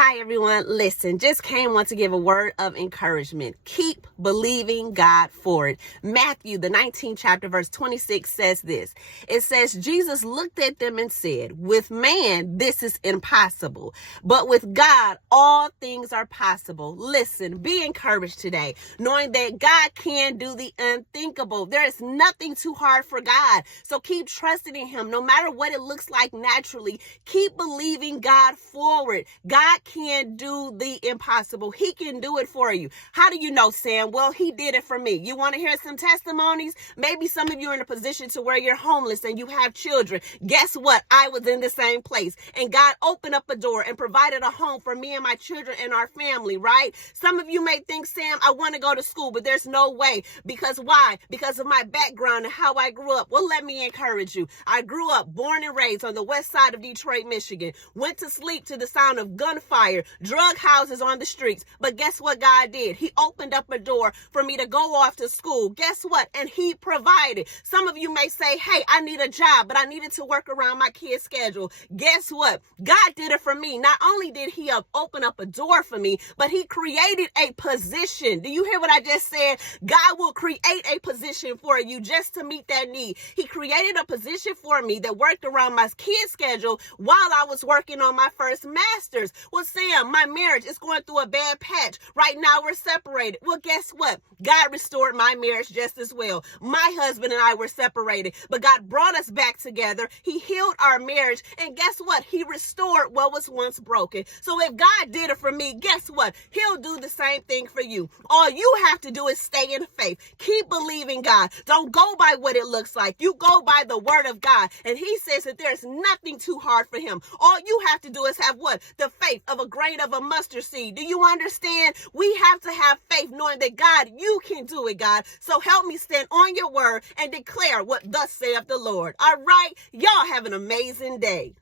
Hi, everyone. Listen, just want to give a word of encouragement. Keep believing God for it. Matthew, the 19th chapter, verse 26 says this. It says, Jesus looked at them and said, with man, this is impossible, but with God, all things are possible. Listen, be encouraged today, knowing that God can do the unthinkable. There is nothing too hard for God. So keep trusting in him, no matter what it looks like naturally. Keep believing God forward. God can do the impossible. He can do it for you. How do you know, Sam? Well, he did it for me. You want to hear some testimonies? Maybe some of you are in a position to where you're homeless and you have children. Guess what? I was in the same place, and God opened up a door and provided a home for me and my children and our family, right? Some of you may think, Sam, I want to go to school, but there's no way. Because why? Because of my background and how I grew up. Well, let me encourage you. I grew up, born and raised on the west side of Detroit, Michigan. Went to sleep to the sound of gunfire, drug houses on the streets. But guess what God did? He opened up a door for me to go off to school. Guess what? And he provided. Some of you may say, hey, I need a job, but I needed to work around my kid's schedule. Guess what? God did it for me. Not only did he open up a door for me, but he created a position. Do you hear what I just said? God will create a position for you just to meet that need. He created a position for me that worked around my kid's schedule while I was working on my first master's. Well, Sam, my marriage is going through a bad patch. Right now we're separated. Well, guess what? God restored my marriage just as well. My husband and I were separated, but God brought us back together. He healed our marriage, and guess what? He restored what was once broken. So if God did it for me, guess what? He'll do the same thing for you. All you have to do is stay in faith. Keep believing God. Don't go by what it looks like. You go by the word of God, and he says that there's nothing too hard for him. All you have to do is have what? The faith of a grain of a mustard seed. Do you understand? We have to have faith knowing that God, you can do it, God. So help me stand on your word and declare what thus saith the Lord. All right. Y'all have an amazing day.